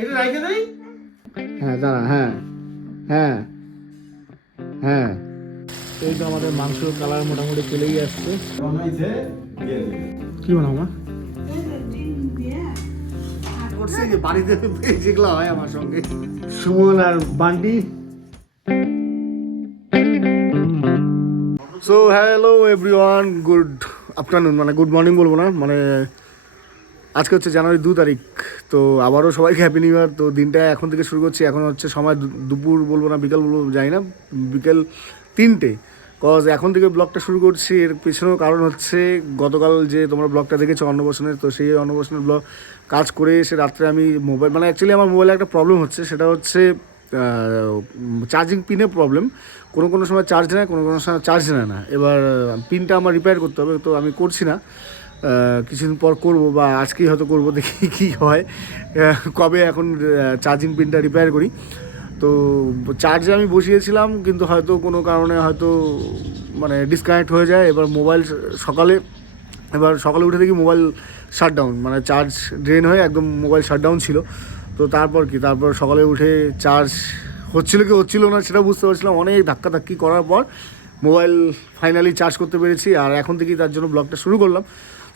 এটা রাইখে দেই। হ্যাঁ দাঁড়া, হ্যাঁ হ্যাঁ হ্যাঁ। এই তো আমাদের মাংসর কালার মোটামুটি চলেই আসছে। কি বানাও মা? বাড়িতে যেগুলো হয় আমার সঙ্গে সুমন আর Bunty. So hello everyone, good afternoon, মানে গুড মর্নিং বলবো না, মানে আজকে হচ্ছে জানুয়ারি 2 তারিখ। তো আবারও সবাইকে হ্যাপি নিউ ইয়ার। তো দিনটা এখন থেকে শুরু করছি। এখন হচ্ছে সময় দুপুর বলবো না বিকাল বলবো জানি না, বিকেল 3টে। কজ এখন থেকে ব্লগটা শুরু করছি, এর পেছনেও কারণ হচ্ছে গতকাল যে তোমরা ব্লগটা দেখেছো অন্নপ্রাশনের, তো সেই অন্নপ্রাশনের ব্লগ কাজ করে এসে রাত্রে আমি মোবাইল, মানে অ্যাকচুয়ালি আমার মোবাইলে একটা প্রবলেম হচ্ছে, সেটা হচ্ছে চার্জিং পিনে প্রবলেম। কোনো সময় চার্জ নেয়, কোনো সময় চার্জ নেয় না। এবার পিনটা আমার রিপেয়ার করতে হবে, তো আমি করছি না, কিছুদিন পর করব, বা আজকেই হয়তো করবো, দেখি কী হয়, কবে এখন চার্জিং পিনটা রিপেয়ার করি। তো চার্জে আমি বসিয়েছিলাম, কিন্তু হয়তো কোনো কারণে হয়তো মানে ডিসকানেক্ট হয়ে যায়। এবার সকালে উঠে দেখি মোবাইল শাটডাউন, মানে চার্জ ড্রেন হয়ে একদম মোবাইল শাটডাউন ছিল। তো তারপর সকালে উঠে চার্জ হচ্ছিল না সেটা বুঝতে পারছিলাম। অনেক ধাক্কাধাক্কি করার পর মোবাইল ফাইনালি চার্জ করতে পেরেছি, আর এখন থেকেই তার জন্য ব্লগটা শুরু করলাম।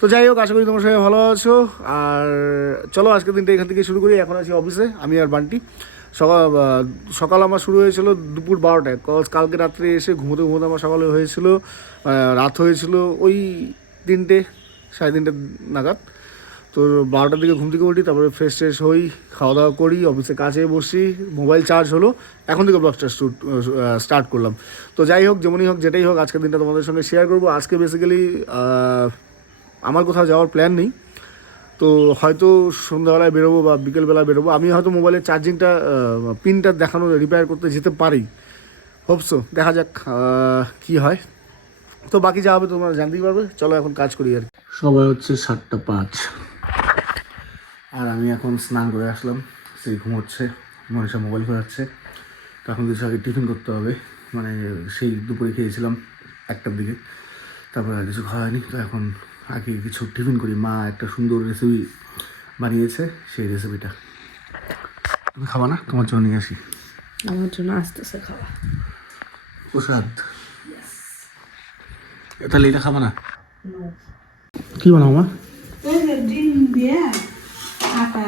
তো যাই হোক, আশা করি তোমার সবাই ভালো আছো। আর চলো আজকের দিনটা এখান থেকে শুরু করি। এখন আছি অফিসে, আমি আর বান্টি। সকাল আমার শুরু হয়েছিল দুপুর 12টায়। কালকে রাত্রে এসে ঘুমোতে আমার সকালে হয়েছিল, রাত হয়েছিল ওই 3টে, 3:30 নাগাদ। তো 12টার দিকে ঘুম থেকে উঠি, তারপরে ফ্রেশ হই, খাওয়া দাওয়া করি, অফিসে কাজে বসি, মোবাইল চার্জ হলো, এখন থেকে ব্লগটা স্টার্ট করলাম। তো যাই হোক, যেমনই হোক যেটাই হোক, আজকের দিনটা তোমাদের সঙ্গে শেয়ার করবো। আজকে বেসিক্যালি আমার কোথাও যাওয়ার প্ল্যান নেই। তো হয়তো সন্ধ্যাবেলায় বেরোবো বা বিকেলবেলা বেরোবো। আমি হয়তো মোবাইলের চার্জিংটা পিনটা দেখানো রিপেয়ার করতে যেতে পারি, হোপসো, দেখা যাক কি হয়। তো বাকি যা হবে তোমরা জানতেই পারবে। চলো এখন কাজ করি। আর সবাই হচ্ছে 7:05, আর আমি এখন স্নান করে আসলাম। সেই ঘুমোচ্ছে, মনীষা মোবাইল ঘোরাচ্ছে। তো এখন কিছু আগে টিফিন করতে হবে, মানে সেই দুপুরে খেয়েছিলাম 1টার দিকে, তারপরে আর কিছু খাওয়া হয়নি। তো এখন আগে কিছু টিফিন করি। মা একটা সুন্দর রেসিপি বানিয়েছে, সেই রেসিপিটা তুমি খাবা না? তোমার জন্য নিয়ে আসি। আমার জন্য আসতেছে খাওয়া প্রসাদ। তাহলে এটা খাবা না? কি বানাও মা? ডিম দিয়ে আটা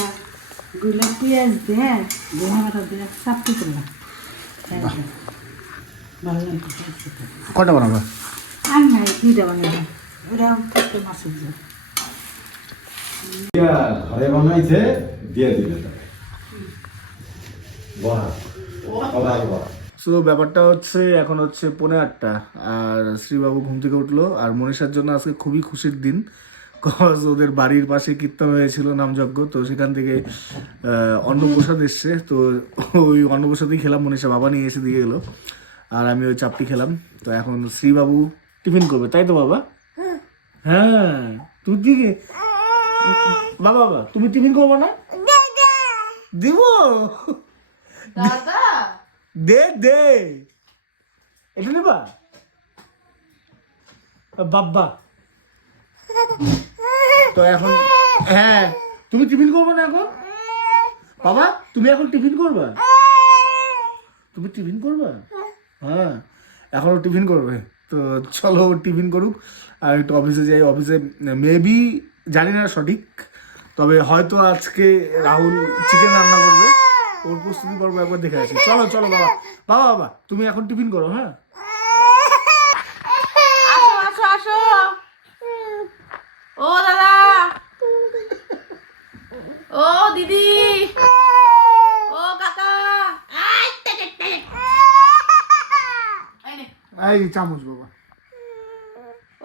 গুলা পেঁয়াজ দিয়ে ধনেপাতা দিয়ে চাপটি করলাম। কটা বানাবো? আর নাই, 2টা বানালাম। ওরা একটু মাছের ঝোল ঘরে বানাইছে দিয়ে দিলে। সো ব্যাপারটা হচ্ছে এখন হচ্ছে 8:45, আর শ্রীবাবু ঘুম থেকে উঠলো। আর মনীষার জন্য আজকে খুবই খুশির দিন, কজ ওদের বাড়ির পাশে কীর্তন হয়েছিল, নামযজ্ঞ। তো সেখান থেকে অন্নপ্রসাদ এসছে। তো ওই অন্নপ্রসাদই খেলাম, মনীষা বাবা নিয়ে এসে দিয়ে গেলো, আর আমি ওই চাপটি খেলাম। তো এখন শ্রীবাবু টিফিন করবে, তাই তো বাবা? হ্যাঁ, তুই দিকে বাবা, তুমি টিফিন করবো না? দিব দে এটা নেবা বাবা। তো এখন হ্যাঁ, তুমি টিফিন করবে না এখন? বাবা তুমি এখন টিফিন করবে? তুমি টিফিন করবে? হ্যাঁ, এখনও টিফিন করবে। তো চলো টিফিন করুক, আর একটু অফিসে যাই। অফিসে মেবি জানি না সঠিক, তবে হয়তো আজকে রাহুল চিকেন রান্না করবে। ওর প্রস্তুতি পর্ব একবার দেখে আসি। চলো বাবা তুমি এখন টিফিন করো। হ্যাঁ, আসো আসো। ও দাদা, ও দিদি, ও কাকা, এই চামচ বাবা।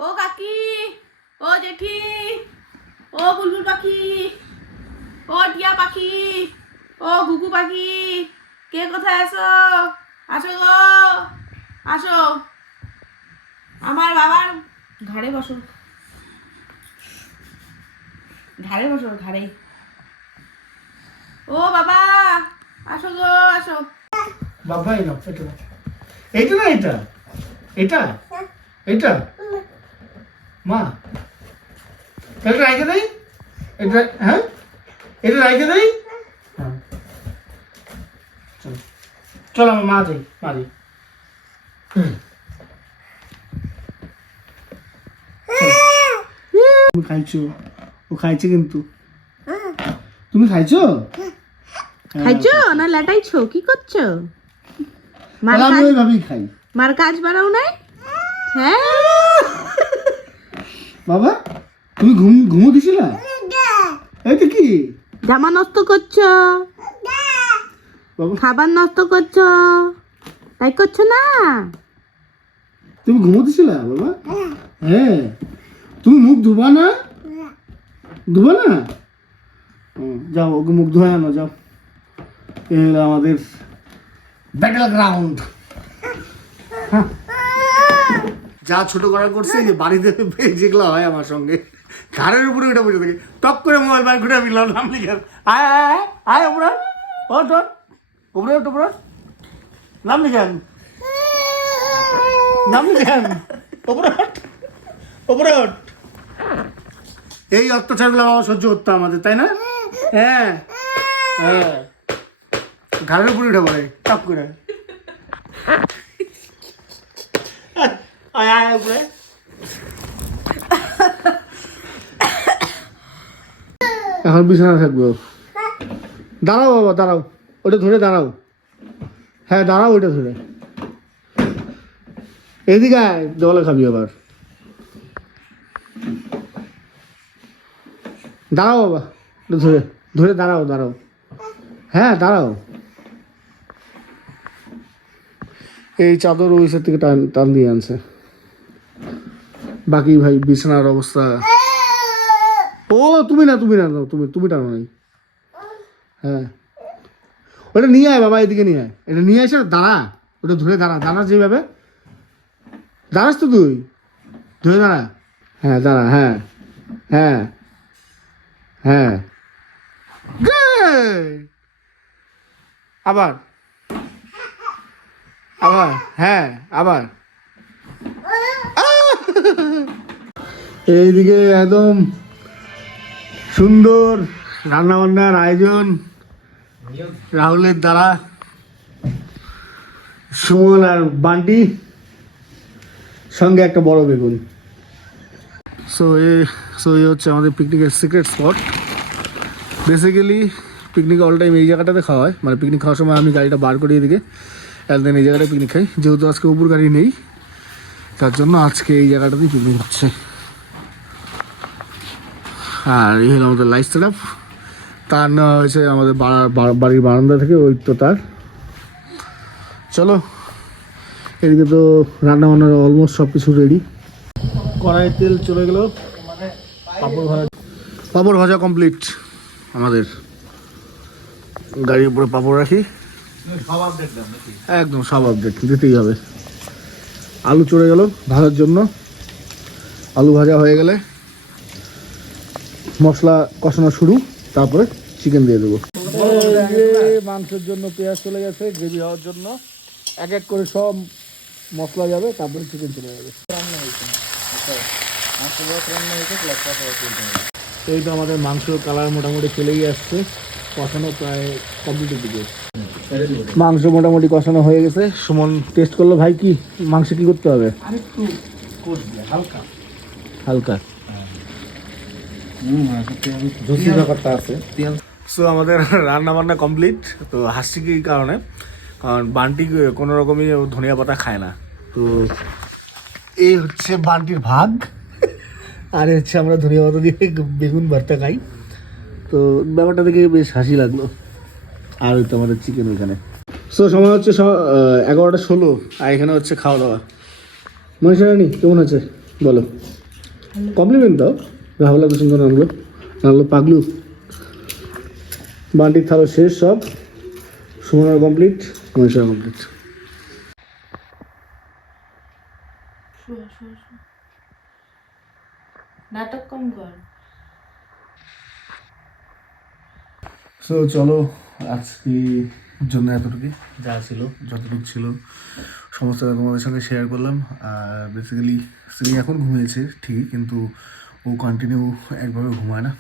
ও কাকি, ও জেঠি, ও বুলবুল পাখি, ও টিয়া পাখি, ও ঘুঘু পাখি, কে কোথায় আছো? আসো গো, আসো। আমার বাবার ঘাড়ে বসো, ঘাড়ে। ও বাবা, আসো গো, আসো। বাবা এইটা না, এটা মা, এটা রাইখে দেই, এটা হ্যাঁ, এটা রাইখে দেই। চলো আমার মা যাই মা যাই তুমি খাইছো ও খাইছে কিন্তু তুমি খাইছো খাইছো না লাটাইছো কি করছো তাহলে আমি ওইভাবেই খাই মার কাজ বাড়াও নাই হ্যাঁ বাবা তুমি ঘুমো দিছিলা এইটা কি জামা নষ্ট করছো বাবা খাবার নষ্ট করছো তাই করছো না তুমি ঘুমো দিছিলা বাবা হ্যাঁ তুমি মুখ ধোবা না ধোবা না যাও ওকে মুখ ধোয়া আনো যাও এই হলো আমাদের ব্যাটল গ্রাউন্ড যা ছোট করার করছে যে বাড়িতে যেগুলো হয় আমার সঙ্গে ঘাড়ের উপরে ওটা বসে থাকে টক করে মোবাইল বাইর করে আমি নাম লিখে আয় আয় আয় আয় ওপরে ওঠ ওপরে ওঠ ওপরে নাম লিখেন নাম লিখেন ওপরে ওঠ ওপরে ওঠ এই অত্যাচারগুলো আমার সহ্য করতে আমাদের তাই না হ্যাঁ হ্যাঁ ঘাড়ের উপরে উঠে পড়ে টপ করে আয় আয় উপরে এখন বিছানা থাকবো দাঁড়াও বাবা দাঁড়াও ওটা ধরে দাঁড়াও হ্যাঁ দাঁড়াও ওইটা ধরে এদিকে আয় জলে খাবি আবার দাঁড়াও বাবা ওটা ধরে ধরে দাঁড়াও দাঁড়াও হ্যাঁ দাঁড়াও এই চাদর ওই সাইড থেকে টান টান দিয়ে আনছে বাকি ভাই বিছানার অবস্থা ও তুমি না তুমি না তুমি তুমি টানো নাই হ্যাঁ ওটা নিয়ে আয় বাবা এদিকে নিয়ে আয় এটা নিয়ে আসে দাঁড়া ওটা ধরে দাঁড়া দাঁড়া যেভাবে দাঁড়াস তো তুই ধরে দাঁড়া হ্যাঁ দাঁড়া হ্যাঁ হ্যাঁ হ্যাঁ আবার আবার হ্যাঁ আবার এইদিকে একদম সুন্দর রান্নাবান্নার আয়োজন রাহুলের দ্বারা সুমন আর বান্টি সঙ্গে একটা বড় বেগুন সো এই হচ্ছে আমাদের পিকনিকের secret spot basically picnic all time এই জায়গাটাতে খাওয়া হয় মানে পিকনিক খাওয়ার সময় আমি গাড়িটা বার করি এদিকে একদিন এই জায়গাটায় পিকনিক খাই যেহেতু আজকে উপর গাড়ি নেই তার জন্য আজকে এই জায়গাটাতেই পিকনিক হচ্ছে আর এই হলো আমাদের লাইফ সেট আপ তার নেওয়া হয়েছে আমাদের বাড়ির বারান্দা থেকে ওই তো তার চলো এদিকে তো রান্না বান্নার অলমোস্ট সব কিছু রেডি কড়াইয়ের তেল চলে গেল পাঁপড় ভাজা কমপ্লিট আমাদের গাড়ির উপরে পাঁপড় রাখি একদম সব আপডেট দিতেই হবে আলু চড়ে গেল ভাজার জন্য আলু ভাজা হয়ে গেলে মশলা কষানো শুরু তারপরে চিকেন দিয়ে দেবো মাংসের জন্য পেঁয়াজ চলে গেছে গ্রেভি হওয়ার জন্য এক এক করে সব মশলা যাবে তারপরে চিকেন চলে যাবে এই তো আমাদের মাংস কালার মোটামুটি চলেই আসছে কষানো প্রায় কমপ্লিটের দিকে মাংস মোটামুটি কষানো হয়ে গেছে সুমন টেস্ট করলো ভাই কি মাংস কি করতে হবে হালকা হালকা ব্যাপারটা আছে সো আমাদের রান্না বান্না কমপ্লিট তো হাসছি কি কারণে কারণ বান্টি কোনো রকমই ধনিয়া পাতা খায় না তো এই হচ্ছে বান্টির ভাগ আর হচ্ছে আমরা ধনিয়া পাতা দিয়ে বেগুন ভর্তা খাই তো ব্যাপারটা দেখে বেশ হাসি লাগলো আর ওই তো আমাদের চিকেন ওইখানে সো সময় হচ্ছে 11:16 আর এখানে হচ্ছে খাওয়া দাওয়া মনীষা রানী কেমন আছে বলো কমপ্লিমেন্ট দাও রাহুল এত সুন্দর নামলো পাগলু বান্টির থালো শেষ সব সুমনার কমপ্লিট মনীষার কমপ্লিট নাটক কম কর সো চলো আজকে জন্য এতটুকু যা ছিল যতটুকু ছিল সমস্ত তোমাদের সঙ্গে শেয়ার করলাম আর বেসিক্যালি শ্রী এখন ঘুমিয়েছে ঠিকই কিন্তু ও কন্টিনিউ একভাবে ঘুমায় না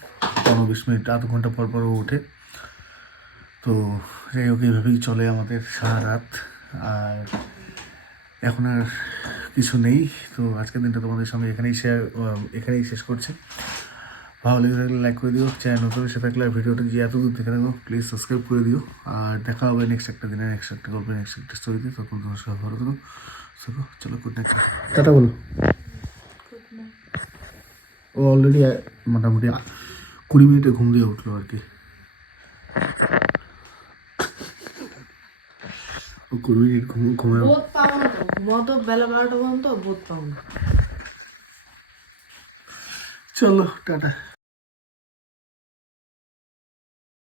15-20 মিনিট আধ ঘন্টা পর পর ও ওঠে তো যাই হোক এইভাবেই চলে আমাদের সারা রাত। আর এখন আর কিছু নেই। তো আজকের দিনটা তোমাদের সঙ্গে এখানেই শেষ করছি। ভালো লেগে থাকলে লাইক করে দিও, চ্যানেল নতুন এসে থাকলে ভিডিওটা যে এত দূর দেখে থাকো প্লিজ সাবস্ক্রাইব করে দিও। আর দেখা হবে নেক্সট একটা দিনে, নেক্সট একটা গল্পে, নেক্সট একটা স্টোরিতে। তখন তোমার সব ভালো থাকো। চলো গুড নাইট, টাটা বলো। ও অলরেডি মোটামুটি 20 মিনিটে ঘুম দিয়ে উঠলো আর কি। ও 20 মিনিট ঘুমে বোধ পাবো না তো, ঘুমাতো বেলা 12টা পর্যন্ত বোধ পাবো না। চলো টাটা।